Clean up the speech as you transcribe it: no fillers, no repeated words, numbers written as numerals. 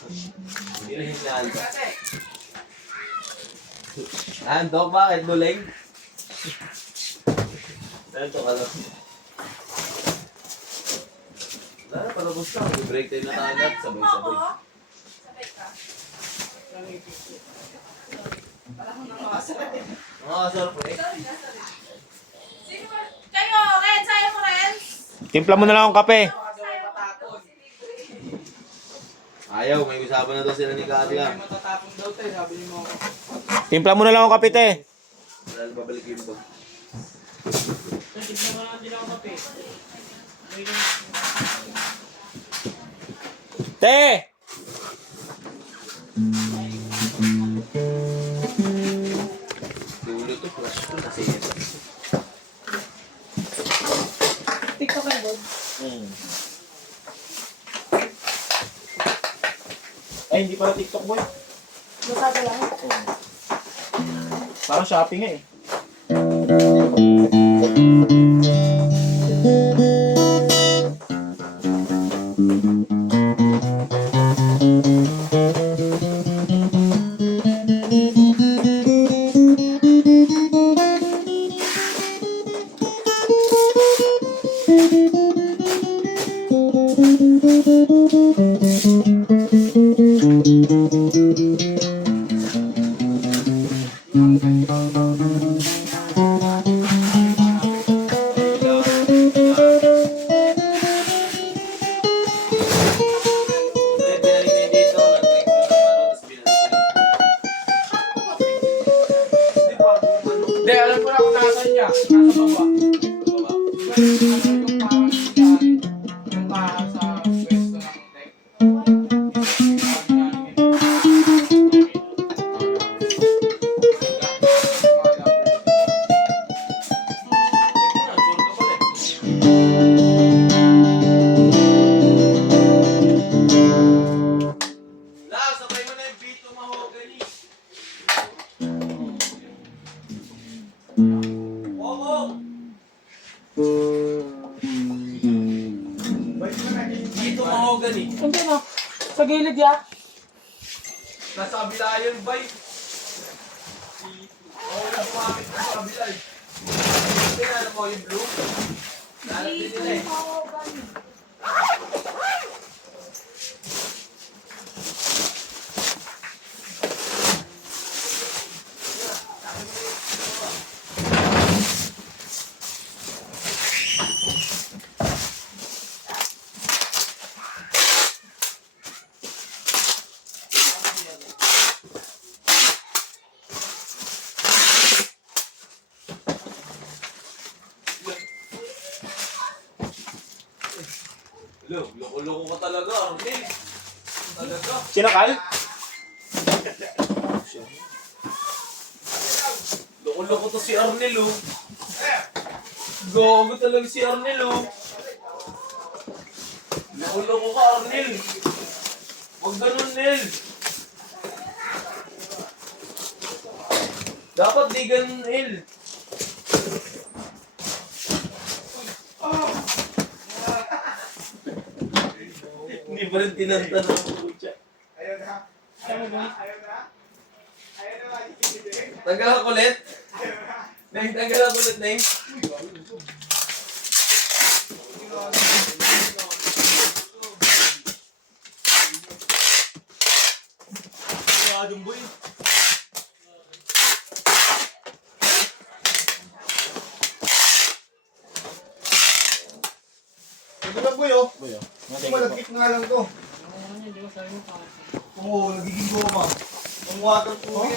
Hindi rin hinahandok. Handok, bakit? Duling? Handok ka lang. Wala na, palabos ka. Break time na tayo lahat. Sabay-sabay. Sabay ka. Nakakasarap eh. Sino ba? Kayo, Ren, sayo mo, Ren? Timpla mo na lang ang kape. Ayaw, may usapan na daw sila ni Carla. Matatapon daw tayo, sabi ni mo. Timpla mo na lang ang kape, te. Wala na babalik yung bag. Tignan mo lang din ang kape. Te! Dulo to, flash to, nasa iyo. TikTok kayo, Bob. Ay, hindi pala TikTok, boy. Masada lang. Parang shopping eh. Hindi, alam ko na kung nasa niya. Nasa baba. Yung parang dyan, yung parang sa pwesto ng deck. Love, sabay mo na yung beat to mahogany. Dito mahogany. Hindi na. Sa gilid ya. Nasa kabila yun, bay. Wala pumakit sa kabila eh. Hindi na alam mo yung blue. Nahanap din nila eh. Loko-loko ka talaga, Arnel. Talaga. Sinakal? Loko-loko to si Arnel, oh. Gogo talaga si Arnel, oh. Loko-loko ka, Arnel. Huwag ganun, Nel. Dapat di ganun, El. Hindi pa rin tinanta ng pucha. Ayun na. Ayun na. Ayun na. Ayun na. Tagal ako ulit. Neng, tagal ako ulit, Neng. Yung boy. Ito na boy, oh. Malagkit nga lang to. Oo, nagiging goma. Ang water po.